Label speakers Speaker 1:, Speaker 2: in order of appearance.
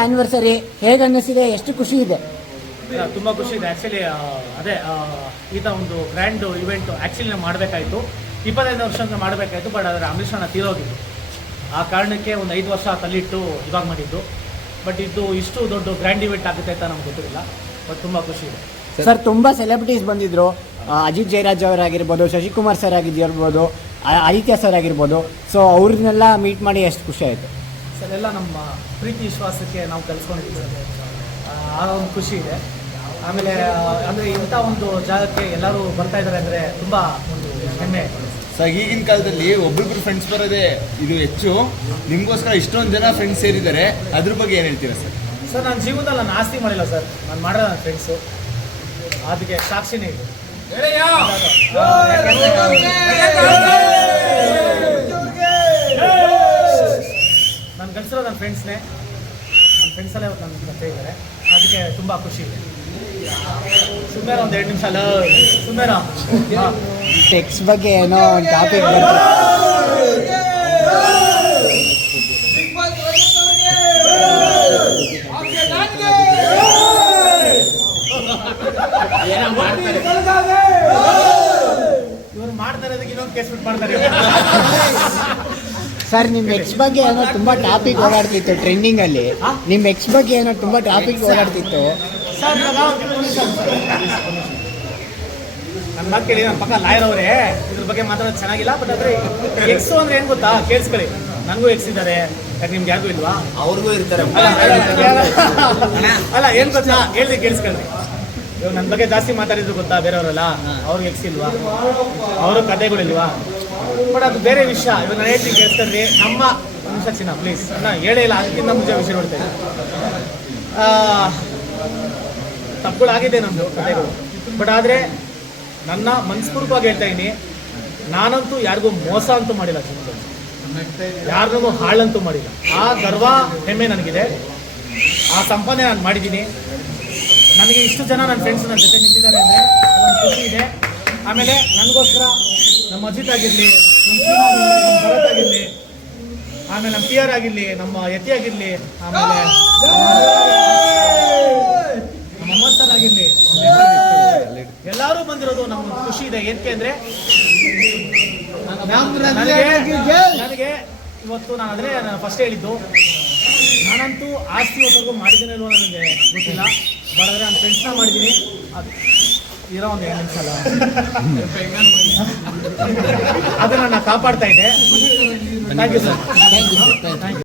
Speaker 1: Anniversary ಹೇಗೆ ಅನ್ನಿಸಿದೆ ಎಷ್ಟು ಖುಷಿ ಇದೆ?
Speaker 2: ತುಂಬ ಖುಷಿ ಇದೆ. ಆ್ಯಕ್ಚುಲಿ ಅದೇ ಈತ ಒಂದು ಗ್ರ್ಯಾಂಡ್ ಇವೆಂಟ್ ಆ್ಯಕ್ಚುಲಿ ನಾವು ಮಾಡಬೇಕಾಯಿತು. ಇಪ್ಪತ್ತೈದು ವರ್ಷ ಅಂತ ಮಾಡಬೇಕಾಯಿತು ಬಟ್ ಅದರ ಅಮಿಷಣ ತೀರೋಗಿತ್ತು ತೀರೋಗಿದ್ದು ಆ ಕಾರಣಕ್ಕೆ ಒಂದು ಐದು ವರ್ಷ ತಲ್ಲಿಟ್ಟು ಇವಾಗ ಮಾಡಿದ್ದು. ಬಟ್ ಇದು ಇಷ್ಟು ದೊಡ್ಡ ಗ್ರ್ಯಾಂಡ್ ಇವೆಂಟ್ ಆಗುತ್ತೆ ಅಂತ ನಮ್ಗೆ ಗೊತ್ತಿರಲಿಲ್ಲ ಬಟ್ ತುಂಬ ಖುಷಿ ಇದೆ.
Speaker 1: ಸರ್ ತುಂಬಾ ಸೆಲೆಬ್ರಿಟೀಸ್ ಬಂದಿದ್ರು. ಅಜಿತ್ ಜಯರಾಜ್ ಅವರಾಗಿರ್ಬೋದು ಶಶಿಕುಮಾರ್ ಸರ್ ಆಗಿರ್ಬೋದು ಆದಿತ್ಯ ಸರ್ ಆಗಿರ್ಬೋದು. ಸೊ ಅವ್ರನ್ನೆಲ್ಲ ಮೀಟ್ ಮಾಡಿ ಎಷ್ಟು ಖುಷಿ ಆಯಿತು?
Speaker 2: ಸರ್ ಎಲ್ಲ ನಮ್ಮ ಪ್ರೀತಿ ವಿಶ್ವಾಸಕ್ಕೆ ನಾವು ಕಲ್ಸ್ಕೊಂಡಿದ್ದೀವಿ ಸರ್. ಆ, ಒಂದು ಖುಷಿ ಇದೆ. ಆಮೇಲೆ ಅಂದರೆ ಇಂಥ ಒಂದು ಜಾಗಕ್ಕೆ ಎಲ್ಲರೂ ಬರ್ತಾ ಇದ್ದಾರೆ ಅಂದರೆ ತುಂಬ ಒಂದು ಹೆಮ್ಮೆ.
Speaker 3: ಸರ್ ಈಗಿನ ಕಾಲದಲ್ಲಿ ಒಬ್ಬೊಬ್ರು ಫ್ರೆಂಡ್ಸ್ ಬರೋದೇ ಇದು ಹೆಚ್ಚು. ನಿಮಗೋಸ್ಕರ ಇಷ್ಟೊಂದು ಜನ ಫ್ರೆಂಡ್ಸ್ ಸೇರಿದ್ದಾರೆ. ಅದ್ರ ಬಗ್ಗೆ ಏನು ಹೇಳ್ತೀರಾ ಸರ್?
Speaker 2: ಸರ್ ನನ್ನ ಜೀವನದಲ್ಲಿ ನಾನು ಆಸ್ತಿ ಮಾಡಿಲ್ಲ ಸರ್. ನಾನು ಮಾಡಲ್ಲ ನನ್ನ ಫ್ರೆಂಡ್ಸು ಅದಕ್ಕೆ ಸಾಕ್ಷಿನೇ ಇದೆ ನಾನು ಕಲಿಸಿರೋ ನನ್ನ ಫ್ರೆಂಡ್ಸ್ನೇ ನನ್ನ ಫ್ರೆಂಡ್ಸಲ್ಲೇ ನನ್ನ ಜೊತೆ ಇದ್ದಾರೆ ಅದಕ್ಕೆ ತುಂಬ ಖುಷಿ ಇದೆ. ಸುಮ್ಮನೆ ಒಂದು ಎರಡು ನಿಮಿಷ ಅಲ್ಲ. ಸುಮ್ಮನೆ
Speaker 1: ಟೆಕ್ಸ್ ಬಗ್ಗೆ ಏನೋ ಒಂದು ಟಾಪಿಕ್ ಮಾಡ್ತಾರೆ.
Speaker 2: ಇವರು ಮಾಡ್ತಾ ಇರೋದಕ್ಕೆ ಇನ್ನೊಂದು ಕೇಸ್ ಬಿಟ್ಟು ಮಾಡ್ತಾರೆ.
Speaker 1: ಸರ್ ನಿಮ್ಮ ಎಕ್ಸ್ ಬಗ್ಗೆ ಏನೋ ತುಂಬಾ ಟಾಪಿಕ್ ಓಡಾಡ್ತಿತ್ತು ಟ್ರೆಂಡಿಂಗ್ ಅಲ್ಲಿ. ನಿಮ್ಮ ಎಕ್ಸ್ ಬಗ್ಗೆ ಏನೋ ತುಂಬಾ ಟಾಪಿಕ್ ಓಡಾಡ್ತಿತ್ತು.
Speaker 2: ನನ್ನ ಮಾತು ಕೇಳಿ ನಮ್ಮ ಪಕ್ಕ ಲಾಯರ್ ಅವರೇ ಇದ್ರ ಬಗ್ಗೆ ಮಾತಾಡೋದು ಚೆನ್ನಾಗಿಲ್ಲ ಬಟ್ ಆದ್ರೆ ಎಕ್ಸ್ ಅಂದ್ರೆ ಏನ್ ಗೊತ್ತಾ? ಕೇಳಿಸ್ಕೊಳ್ಳಿ. ನನಗೂ ಎಕ್ಸ್ ಇದ್ದಾರೆ. ಯಾಕೆ ನಿಮ್ಗೆ ಯಾರಿಗೂ ಇಲ್ವಾ?
Speaker 3: ಅವ್ರಿಗೂ ಇರ್ತಾರೆ.
Speaker 2: ಅಲ್ಲ ಏನ್ ಗೊತ್ತಾ? ಹೇಳ್ದೆ ಕೇಳಿಸ್ಕೊಳ್ಳಿ. ಇವಾಗ ನನ್ನ ಬಗ್ಗೆ ಜಾಸ್ತಿ ಮಾತಾಡಿದ್ರು ಗೊತ್ತಾ ಬೇರೆಯವರೆಲ್ಲ? ಅವ್ರಿಗೆ ಎಕ್ಸ್ ಇಲ್ವಾ? ಅವ್ರ ಕಥೆಗಳಿಲ್ವಾ ಬಟ್ ಅದು ಬೇರೆ ವಿಷಯ. ಇವಾಗ ನಾನು ಹೇಳ್ತೀನಿ ಕೇಳಿಸ್ಕೊಂಡ್ರಿ ನಮ್ಮ ನಿಮಿಷ ಚಿನ್ನ ಪ್ಲೀಸ್ ನಾ ಹೇಳೇ ಇಲ್ಲ, ಅದಕ್ಕಿಂತ ಮುಂಚೆ ವಿಷಯ ನೋಡ್ತೇನೆ ತಪ್ಪುಗಳಾಗಿದೆ ನಮ್ಮದು ಕಥೆಗಳು. ಬಟ್ ಆದರೆ ನನ್ನ ಮನಸ್ಪೂರ್ವಕವಾಗಿ ಹೇಳ್ತಾ ಇದ್ದೀನಿ, ನಾನಂತೂ ಯಾರಿಗೂ ಮೋಸ ಅಂತೂ ಮಾಡಿಲ್ಲ ಜೀವನದಲ್ಲಿ. ಯಾರನ್ನೂ ಹಾಳಂತೂ ಮಾಡಿಲ್ಲ. ಆ ಗರ್ವ ಹೆಮ್ಮೆ ನನಗಿದೆ. ಆ ಸಂಪಾದನೆ ನಾನು ಮಾಡಿದ್ದೀನಿ. ನನಗೆ ಇಷ್ಟು ಜನ ನನ್ನ ಫ್ರೆಂಡ್ಸ್ ನನ್ನ ಜೊತೆ ನಿಂತಿದ್ದಾರೆ ಅಂದರೆ ಖುಷಿ ಇದೆ. ಆಮೇಲೆ ನನಗೋಸ್ಕರ ನಮ್ಮ ಅಜಿತ್ ಆಗಿರಲಿ, ನಮ್ಮ ಭರತ್ ಆಗಿರಲಿ, ಆಮೇಲೆ ನಮ್ಮ ಪಿ ಆರ್ ಆಗಿರಲಿ, ನಮ್ಮ ಯತಿ ಆಗಿರಲಿ, ಆಮೇಲೆ ನಮ್ಮ ಆಗಿರಲಿ. ಎಲ್ಲರೂ ಬಂದಿರೋದು ನಮ್ಗೆ ಖುಷಿ ಇದೆ. ಏನಕ್ಕೆ ಅಂದರೆ ನನಗೆ ಇವತ್ತು ನಾನು ಅದನ್ನೇ ನಾನು ಫಸ್ಟ್ ಹೇಳಿದ್ದು. ನಾನಂತೂ ಆಸ್ತಿ ಒಬ್ಬರಿಗೂ ಮಾಡಿದ್ದೀನಿ ಇಲ್ವೋ ನನಗೆ ಗೊತ್ತಿಲ್ಲ. ಬಡದ್ರೆ ನಾನು ಫ್ರೆಂಡ್ಸ್ನ ಮಾಡಿದ್ದೀನಿ. ಅದು ಇರೋ ಒಂದು ಎರಡು ಅದು ನಾನು ಕಾಪಾಡ್ತಾ ಇದ್ದೆ. Thank you sir thank you